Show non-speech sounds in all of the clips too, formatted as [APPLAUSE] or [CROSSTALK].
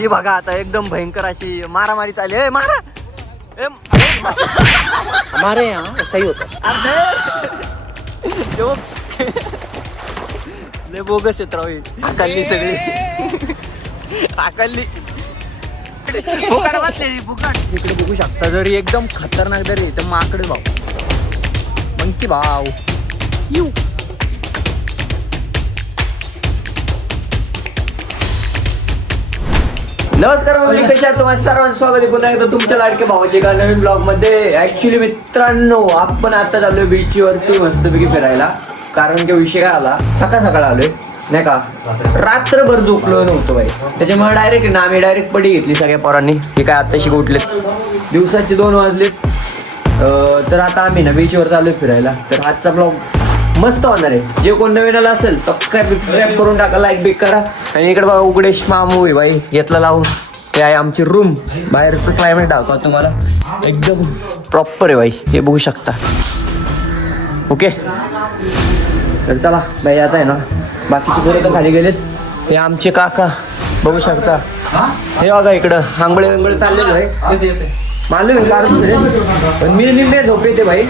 ही बघा आता एकदम भयंकर अशी मारामारी चालली. ए मारा! ए, हमारे यहाँ सही होता. लय बोगस येत राव. आकलली सगळी. फुकाट फुकाट. इकडे बघू शकता जरी एकदम खतरनाक जरी तर माकडे भाव मंकी भाव यू. नमस्कार मम्मी कशा तुम्हाला सर्वांचं स्वागत आहे. पुन्हा एकदा तुमच्या लाडके भावाचे एका नवीन ब्लॉगमध्ये ऍक्च्युली मित्रांनो आपण आता चाललोय बीच वरती मस्तपैकी फिरायला. कारण की विषय काय आला? सकाळ सकाळ आलोय नाही का? रात्रभर झोपलो नव्हतो बाई. त्याच्यामुळे डायरेक्ट ना आम्ही डायरेक्ट पडी घेतली सगळ्या पोरांनी. हे काय आताशी उठलेत. दिवसाचे दोन वाजलेत. तर आता आम्ही ना बीचवर चालू फिरायला. तर आजचा ब्लॉग मस्त होणार आहे. जे कोण नवीन आला असेल सबस्क्राईब सबस्क्राईब करून टाका लाईक बिक करा. आणि इकडे बघा उगडेश मामू आहे बाई घेतला लावून. ते आहे आमची रूम बाहेरचं क्लायमेट दाखवा तुम्हाला. एकदम प्रॉपर आहे बाई. हे बघू शकता. ओके? तर चला बाई आता आहे ना. बाकीचे पोरं तर खाली गेलेत. हे आमचे काका. बघू शकता. हे बघा इकडं. आंघोळे विंगळे चाललेलो आहे. मालूम आहे कारण. पण मी निम्मे झोप येते भाई.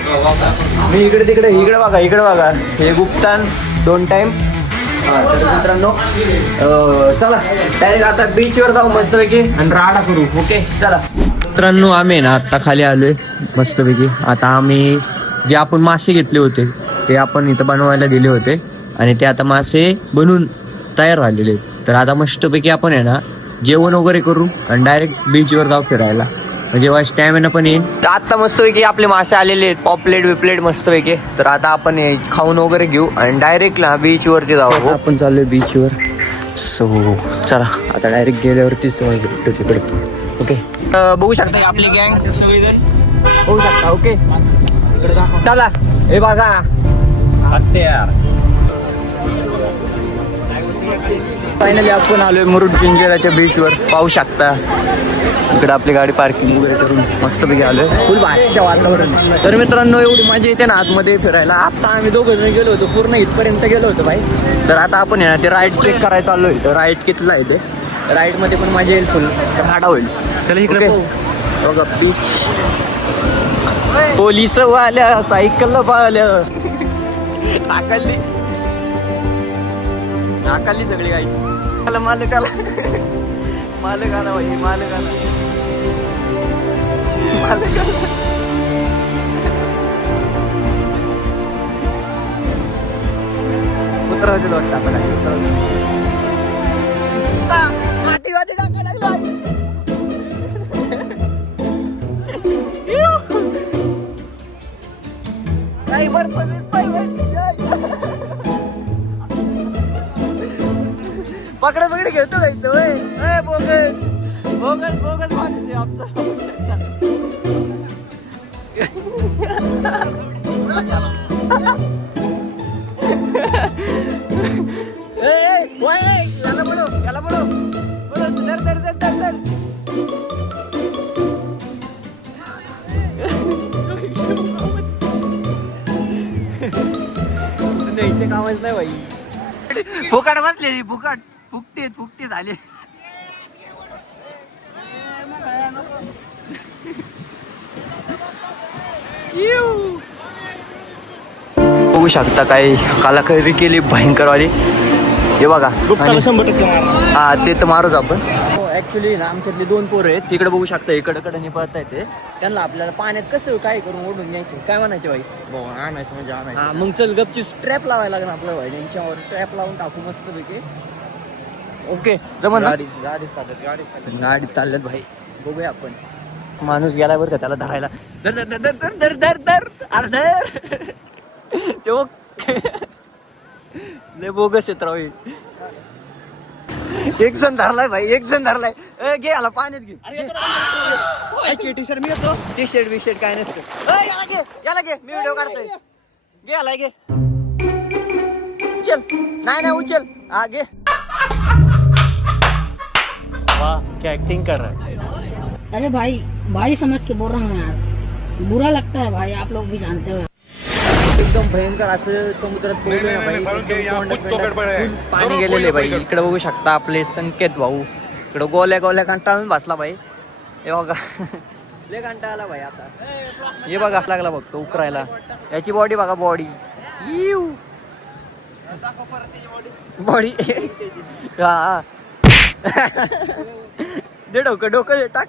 मी इकडे तिकडे इकडे बघा इकडे बघा. हे गुप्तान दोन टाइम मित्रांनो चला डायरेक्ट आता बीचवर जाऊ मस्तपैकी. आणि राडा करू ओके चला. मित्रांनो आम्ही ना आता खाली आलोय मस्तपैकी. आता आम्ही जे आपण मासे घेतले होते ते आपण इथं बनवायला दिले होते. आणि ते आता मासे बनून तयार झालेले आहेत. तर आता मस्तपैकी आपण आहे ना जेवण वगैरे करू आणि डायरेक्ट बीचवर जाऊ फिरायला. म्हणजे स्टॅमिना पण येईल तर आता मस्तपैकी आपले मासे आलेले आहेत. पॉपलेट बिपलेट मस्तपैकी. तर आता आपण हे खाऊन वगैरे घेऊ आणि डायरेक्ट ना बीच वरती जाऊ. आपण चाललोय बीचवर सो चला. आता डायरेक्ट गेल्यावरतीच तुम्हाला भेटतो तिकडे. ओके बघू शकता आपली गँग सगळीजण? बघू शकता. ओके चला. हे बघा. फायनली आपण आलोय मुरुड पिंजराच्या बीचवर पाहू शकता. इकडे आपली गाडी पार्किंग वगैरे करून मस्तपैकी आलोय. फुल बाहेरच्या वातावरण. तर मित्रांनो एवढी मजा येते ना आतमध्ये फिरायला. आता आम्ही दोघं जण गेलो होतो पूर्ण इथपर्यंत गेलो होतो भाई. तर आता आपण आहे ना ते राईड चेक करायला चाललोय तर राईड कितला आहे ते? राईडमध्ये पण मजा येईल फुल हाडा होईल. चला इकडे बघा बीच पोलीस वाल्या सायकल वाल्या टाकली नाकाली सगळी गायची आला मालक आला मालक आला भाई मालक आला मालक आला उतराव दिलं वाटतं आता काय उतराव आता माती टाकायला लागला. [LAUGHS] नाही बरं पकडा पकडे घेतो का इथं ए, बोगस. बोगस बोगस माणूस आहे आमचा. याला पडो याला पडो पडो, धर धर धर धर धर. न्यायचे कामच नाही बाई फुकट बसले फुकट. फुकते फुकते झाले. बघू शकता काही कलाकारी केली भयंकरवाली. हे बघा शंभर टक्के हा ते तर मारूच आपण. ऍक्च्युली ना आमच्यातले दोन पोरं आहेत. तिकडे बघू शकता इकडे कडे पळत येते त्यांना आपल्याला पाण्यात कसं काय करून ओढून घ्यायचे? काय म्हणायचे भाई? आणायचं म्हणजे आणायचं. हा मग चल गपची ट्रॅप लावायला लागणार आपलं भाई. यांच्यावर ट्रॅप लावून टाकू मस्त पैकी ओके जमन ना? गाडी गाडी चालत गाडी चालत. गाडी चालल्यात भाई. बघूया आपण. माणूस गेला बरं का त्याला धरायला. धर धर धर धर धर धर धर. अरे धर. ते बघ. लय बोगस येत राव. एक जण धरलाय भाई एक जण धरलाय. ए, घे आला पाण्यात घे. टी शर्ट मी येतो टी शर्ट बी शर्ट काय नसतं. ए, याला घे याला घे. मी व्हिडिओ काढतोय. घे आला घे. उचल. नाही नाही उचल. हा घे. क्या एक्टिंग कर रहा है। अरे भाई भाई समझ के बोल रहा हूँ यार। बुरा लगता है भाई आप लोग भी जानते हो। एकदम भयंकर असं समुद्रात ना भाई एकदम तोंडात पाणी गेलेले भाई. इकडे बघू शकता आपले संकेत भाऊ. इकडं गोल्या गोल्या कंटाळून बसला भाई. हे बघा. [LAUGHS] लय कंटाळा आला भाई आता. हे बघा लागला बघ तो उकरायला. याची बॉडी बघा बॉडी बॉडी [LAUGHS] हा. [LAUGHS] दे डोकं डोकं टाक.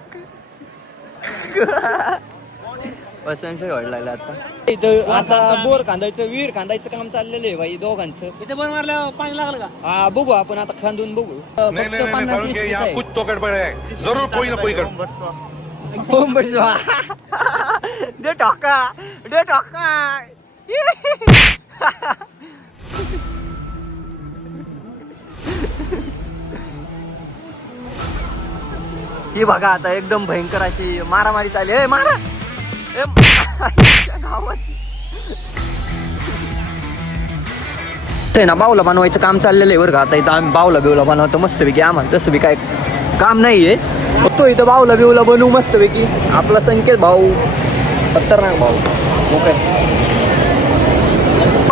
पसंत वाढलाय आता. इथं आता बोर खांदायचं विहीर खांदायचं काम चाललेलं आहे भाई दोघांचं. इथे पण मारलं पाणी लागलं का? हा बघू आपण आता खांदून बघू. नहीं नहीं नहीं, नहीं फारूक जी, यहाँ कुछ तो गड़बड़ है जरूर कोई ना कोई गड़बड़ दे टोका दे टोका. ही बघा आता एकदम भयंकर अशी मारामारी चालली. ए मारा! ए, गावात. ते ना बावला बनवायचं काम चाललेलं आहे बरं का. आता इथं आम्ही बावला बिवला बनवतो मस्तपैकी आम्हाला. तसं बी काय काम नाही आहे तो इथं बावला बिवला बनवू मस्तपैकी. आपला संकेत भाऊ. खतरनाक भाऊ. ओके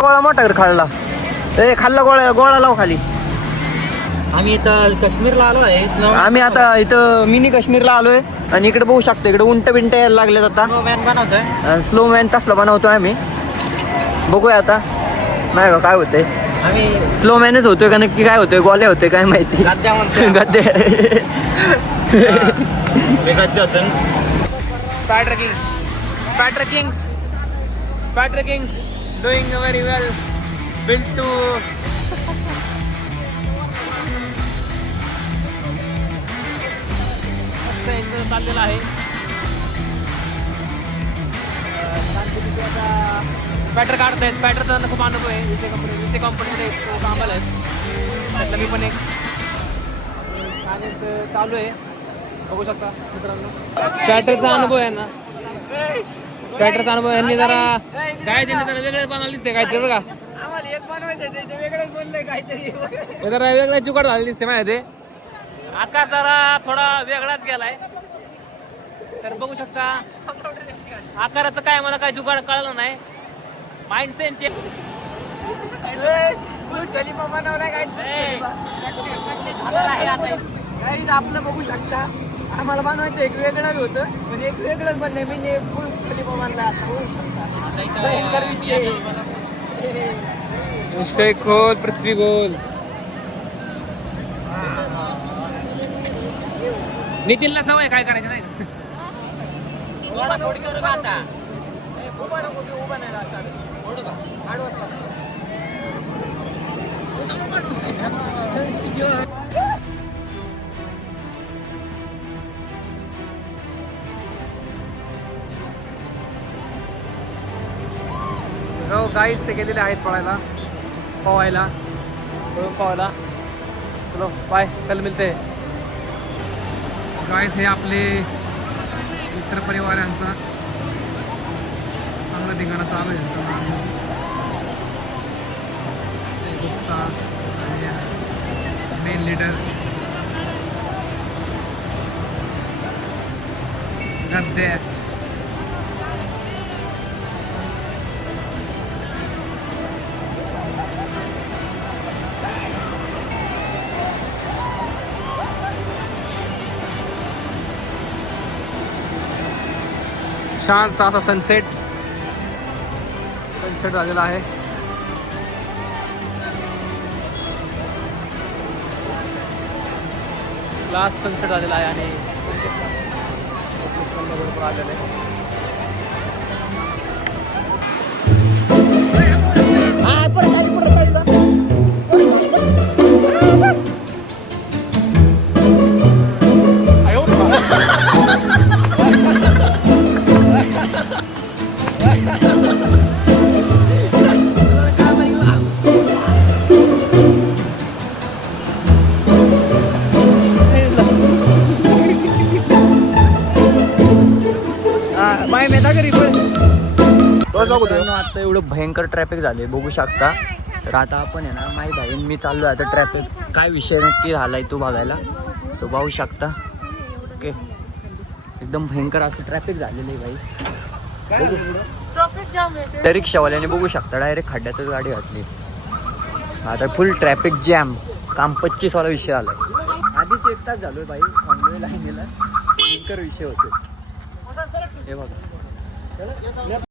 गोळा मोठा कर खाल्ला. ए खाल्ला गोळा गोळा लाव खाली. आम्ही इथं काश्मीरला आलो आहे आम्ही आता इथं मिनी काश्मीरला आलोय. आणि इकडे बघू शकतो इकडे उंट बिंट यायला लागलेत आता. मॅन बनवतोय. स्लो मॅन तसला बनवतोय आम्ही. बघूया आता. नाही का काय होतंय. आम्ही स्लो मॅनच होतोय का नक्की काय होतोय? गोले होते काय माहिती. गद्द्या म्हणतोय. गद्दे होतो Spider Kings. Spider Kings. Spider Kings. Doing very मस्त enjoy चाललेला आहे. स्पॅटर काढताय स्पॅटरचा त्यांना खूप अनुभव आहे विसे कंपनी विसे कंपनीमध्ये कामाला आहे त्यातला मी पण एक. आणि चालू आहे. बघू शकता मित्रांनो. स्पॅटरचा अनुभव आहे ना. स्पॅटरचा अनुभव यांनी जरा काय त्यांनी जरा वेगळंच बनवलं दिसते काय बघा हे जरा वेगळा जुगाड झाले दिसते माहिती आकार जरा थोडा वेगळाच गेलाय. तर बघू शकता आकाराचं काय मला काय जुगाड कळलं नाही. माइंड सेनचे आपलं बघू शकता. आम्हाला बनवायचं एक वेगळं होतं म्हणजे एक वेगळंच बनलंय. मी फुल खलिफा बांधला आता बघू शकता. विषय. विषय खोल पृथ्वी गोल. नितीनला सवय काय करायचं नाही. उभा नको मी उभा नाही राहत चालेल. आडवाच लागतो. हो गाईच ते गेलेले आहेत पळायला. पवायला पळून पवायला चलो बाय कल मिळते गाईस हे आपले मित्र परिवारांचा चांगलं ठिकाणं चालू आहे यांचा गुप्ता मेन लीडर गद्दे. छानसा असा सनसेट सनसेट झालेला आहे. लास्ट सनसेट झालेला आहे आणि बरोबर आलेलं आहे परत आली, परत आली भयंकर ट्रॅफिक झाले बघू शकता. तर आता आपण आहे ना माहीत आहे मी चाललो आहे आता ट्रॅफिक काय विषय नक्की झाला आहे तो बघायला? सो पाहू शकता. ओके एकदम भयंकर असं ट्रॅफिक झालेलं आहे भाई. बघू. त्या रिक्षावाल्याने बघू शकता डायरेक्ट खड्ड्यातच गाडी घातली. आता फुल ट्रॅफिक जॅम काम पच्चीस वाला विषय आला आधीच एक तास झालो बाई थांबलोय भयंकर विषय होतो हे बघा.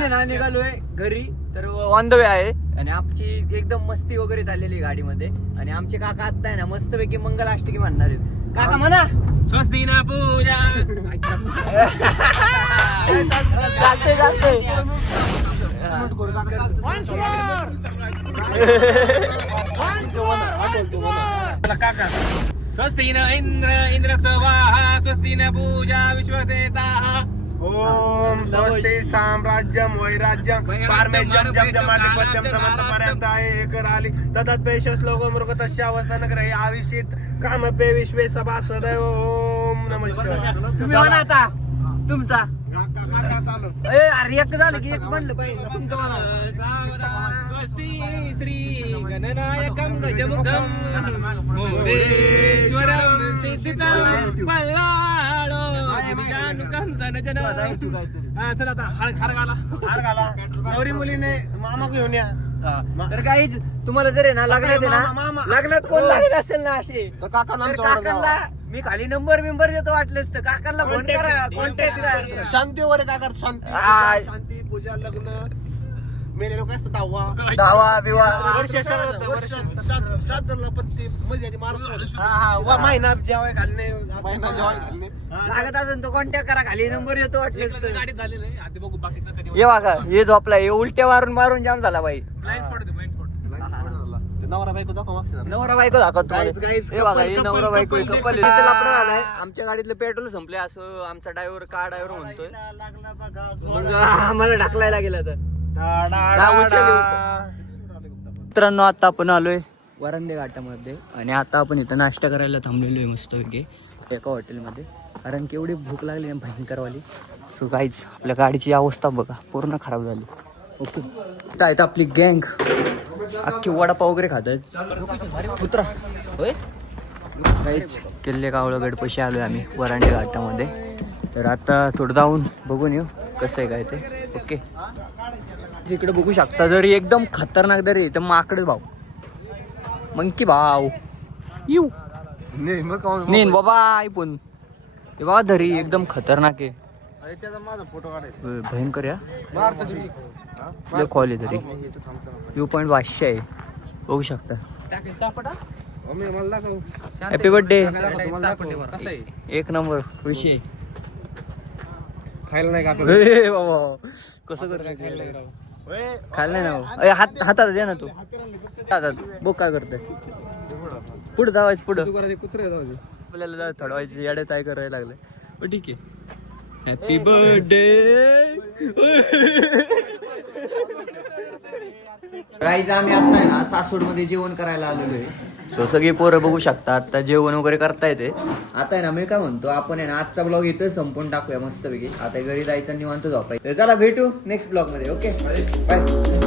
आहे ना निघालोय घरी. तर ऑन द वे आहे. आणि आमची एकदम मस्ती वगैरे चाललेली आहे गाडीमध्ये. आणि आमचे काका आता आहे ना मस्तपैकी मंगलाष्टकी म्हणणार आहेत. काका म्हणा. स्वस्ती ना पूजा. चालते चालते स्वस्ती न इंद्र इंद्र सवाहा. स्वस्ती न पूजा विश्वदेता ओम स्वस्ति साम्राज्यम वैराज्यम पारमेज्यम जम जमाधिपत्यम समंत पर्यंत आहे एकर आली तदत पेश श्लोक मृग तस्यावसन ग्रहे आविषित काम पे विश्वे सभा सदैव ओम नमः तुम्ही म्हणा आता. तुमचा. ए अरे एक झालं की एक म्हणलं पाहिजे तुमचं म्हणा. स्वस्ति श्री गणनायकं गजमुखं. मोरेश्वरं सिद्धितं पल्लाळो गिरिजानुकं सनजनं हा, चला आता हळ खार घाला. हार घाला. [LAUGHS] नवरी मुलीने मामा घेऊन या. हा. तर काहीच तुम्हाला जर आहे ना लग्नात आहे मामा, मामा. ना लग्नात कोण लागत असेल ना असे तर काकांना मी खाली नंबर बिंबर देतो वाटलंच तर. काकांना फोन करा कॉन्टॅक्ट शांतीवर काय कर शांती. शांती पूजा लग्न. मेले लोक असतात दहावा. [LAUGHS] दावा बिवा. वर्ष श्राद्धला पण ते मध्ये आधी मारत हा हा वा महिना जेवाय घालणे. महिना जेवाय घालणे. लागत असेल तो कॉन्टॅक्ट करा. खाली नंबर देतो वाटलंच तर गाडीत झालेलं आहे. आधी बघू बाकीचं कधी ये बघा हे झोपला हे उलट्या मारून मारून जाम झाला बाई. ब्लाइंड स्पॉट ब्लाइंड स्पॉट नवरा बायको दाखव नवरा बायको दाखवतो हे बघा हे नवरा बायको. कपल लपडा झालाय. आमच्या गाडीतलं पेट्रोल संपले असं आमचा ड्रायव्हर का ड्रायव्हर म्हणतोय. [LAUGHS] आम्हाला ढकलायला गेला तर हा, मित्रांनो आता आपण आलोय वरंदे घाटामध्ये आणि आता आपण इथं नाश्ता करायला थांबलेलो आहे मस्तपैकी एका हॉटेलमध्ये. कारण की एवढी भूक लागली ना भयंकरवाली. सो काहीच आपल्या गाडीची अवस्था बघा पूर्ण खराब झाली. ओके. इथं आहेत आपली गँग. अख्खी वडापाव वगैरे खात आहेत उतरा होय? काहीच किल्ले कावळं गडपशी आलोय आम्ही वरांडे घाटामध्ये. तर आता थोडं जाऊन बघून येऊ कसं आहे काय ते. ओके इकडे बघू शकता जरी एकदम खतरनाक दरी तर माकडे भाऊ. मंकी भाव येऊ नेन बाबा ऐकून. हे बाबा धरी एकदम खतरनाक आहे. त्याचा माझा फोटो काढायचा. भ- भयंकर या. कॉल आहे तरी. व्यू पॉईंट पाचशे आहे. बघू शकता. हॅपी बर्थडे कसं आहे? एक नंबर विषय खायला नाही का कसं कर काय नाही ना हो. हात हातात दे ना तू. हातात. बघ काय करतोय. पुढे जावायचं पुढं. आपल्याला जा व्हायचं येडे काय करायला लागलं. पण ठीक आहे. हॅपी बर्थडे गाईज आम्ही आता आहे ना सासूडमध्ये जेवण करायला आलेलो आहे. सो सगळी पोरं बघू शकता आता जेवण वगैरे करता येते आता आहे ना मी काय म्हणतो आपण आहे ना आजचा ब्लॉग इथं संपून टाकूया मस्तपैकी. आता घरी जायचं निवांत झोपायचं. चला भेटू नेक्स्ट ब्लॉगमध्ये ओके बाय